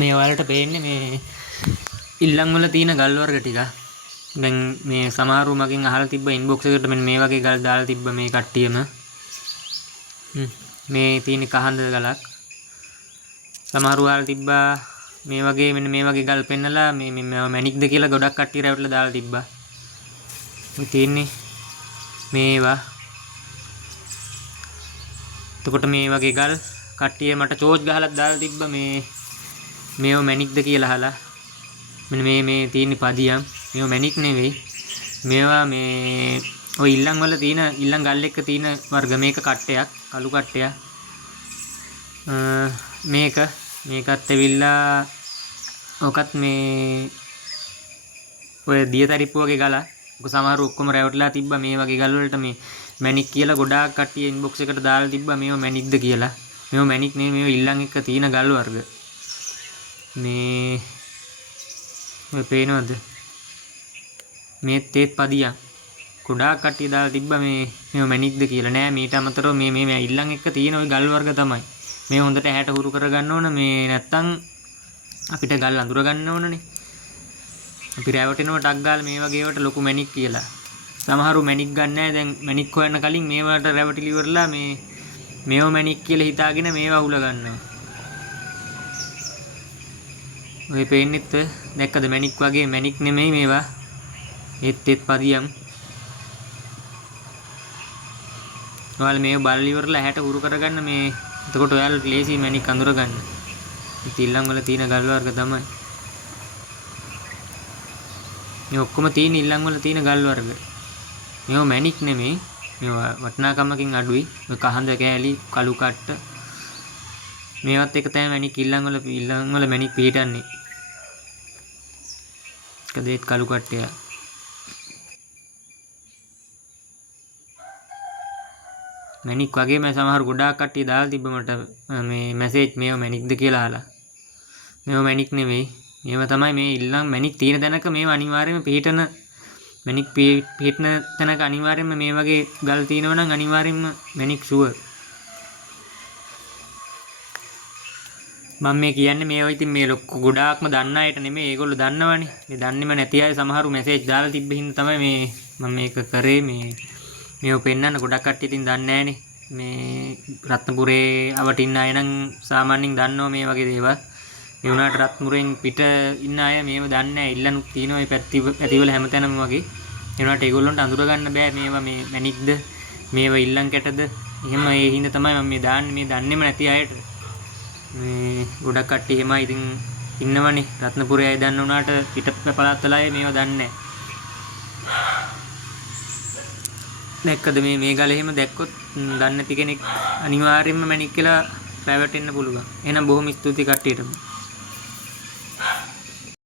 මේ ඔයාලට පේන්නේ මේ ඉල්ලන් වල තියෙන ගල් වර්ග ටික. දැන් මේ සමහරව මගෙන් අහලා තිබ්බ ඉන්බොක්ස් එකට මෙන්න මේ වගේ ගල් දාලා තිබ්බ මේ කට්ටියම. මේ තියෙන කහඳ ගලක්. සමහරව ඔයාලා තිබ්බා මේ වගේ මෙන්න මේ වගේ ගල් පෙන්නලා මේ මැණික්ද කියලා ගොඩක් කට්ටිය රැවටලා දාලා තිබ්බා. මේ තියෙන්නේ මේවා. එතකොට මේ වගේ ගල් කට්ටිය මට චෝච් ගහලා දාලා තිබ්බා මේව මැණික්ද කියලා අහලා. මෙන්න මේ තියෙන පදියම් මේව මැණික් නෙවෙයි. මේවා මේ ඔය ඉල්ලන් වල තියෙන ඉල්ලන් ගල් එක්ක තියෙන වර්ග මේක කට්ටයක් කළු කට්ටයක්. මේකත් ඇවිල්ලා ඔකත් මේ ඔය දියතරිප්පු වගේ ගලක්. ඔක සමහර ඔක්කොම රැවටලා තිබ්බා මේ වගේ ගල් වලට මේ මැණික් කියලා ගොඩාක් කට්ටිය ඉන්බොක්ස් එකට දාලා තිබ්බා මේව මැණික්ද කියලා. මේව මැණික් නෙවෙයි මේව ඉල්ලන් එක්ක තියෙන ගල් වර්ග. මේ පේනවද? මේ තේත් පදියක් ගොඩාක් කට්ටිය දාලා තිබ්බා මේව මැණික්ද කියලා. නෑ මීට අමතරව මේ ඉල්ලන් එක්ක තියෙන ওই ගල් වර්ග තමයි. මේ හොඳට ඇහැට හුරු කරගන්න ඕන. මේ නැත්තම් අපිට ගල් අඳුර ගන්න ඕනනේ. අපි රැවටෙනවා ටක් ගාලා මේ වගේ ඒවට ලොකු මැණික් කියලා. සමහරව මැණික් ගන්න නැහැ. දැන් මැණික් හොයන්න කලින් මේවට රැවටිලි ඉවරලා මේව මැණික් කියලා හිතාගෙන මේවා අහුල ගන්නවා. ඔය පේන්නෙත් දැක්කද මැණික් වගේ මැණික් නෙමෙයි මේවා. ඒත් පදියම්. ඔයාලා මේව බලලා ඉවරලා ඇහැට හුරු කරගන්න මේ. එතකොට ඔයාලට ලේසි මැණික් අඳුර ගන්න. ඉතිල්ලන් වල තියෙන ගල් වර්ග තමයි. මේ ඔක්කොම තියෙන ඉල්ලන් වල තියෙන ගල් වර්ග. මේව මැණික් නෙමෙයි. මේවා වටිනාකමකින් අඩුයි. මේ කහඳ කෑලි, කළු කට්ට. මේවත් එක තමයි මැණික් ඉල්ලන් වල මැණික් පිටන්නේ. කදේත් කළු කට්ටය. මැණික් වගේ මම සමහර ගොඩාක් කට්ටිය දාලා තිබ්බ මට මේ මැසේජ් මේව මැණික්ද කියලා අහලා. මේව මැණික් නෙමෙයි. මේව තමයි මේ ඉල්ලන් මැණික් තියෙන තැනක මේව අනිවාර්යයෙන්ම පිටන මැණික් පිටන තැනක අනිවාර්යයෙන්ම මේ වගේ ගල් තියෙනවා නම් අනිවාර්යයෙන්ම මැණික් ෂුවර්. මම මේ කියන්නේ මේව ඉතින් මේ ලොක්ක ගොඩාක්ම දන්න අයට නෙමෙයි. ඒගොල්ලෝ දන්නවනේ. මේ දන්නේම නැති අය සමහරු මැසේජ් දාලා තිබ්බ හින්දා තමයි මම මේක කරේ. මේව පෙන්නන්න ගොඩක් කට්ටිය ඉතින් දන්නේ නැහනේ. මේ රත්නපුරේ අවටින්න අය නම් සාමාන්‍යයෙන් දන්නවා මේ වගේ දේවල්. ඒ වුණාට රත්නපුරෙන් පිට ඉන්න අය මේව දන්නේ නැහැ. ඉල්ලනුත් තියෙනවා මේ පැතිවල හැමතැනම වගේ. ඒ වුණාට ඒගොල්ලන්ට අඳුර ගන්න බෑ මේවා මේ මැණික්ද මේවා ඉල්ලන් කැටද. එහෙම ඒ හින්දා තමයි මම මේ දාන්නේ. මේ දන්නේම නැති අයට. මේ ගොඩක් කට්ටිය එහෙමයි ඉතින් ඉන්නවනේ. රත්නපුරේ අය දන්න උනාට පිට පළාත්වල අය මේව දන්නේ නැහැ. දැක්කද මේ ගල එහෙම දැක්කොත් දන්නේ නැති කෙනෙක් අනිවාර්යයෙන්ම මැණික් කියලා රැවටෙන්න පුළුවන්. එහෙනම් බොහොම ස්තුතියි කට්ටියටම.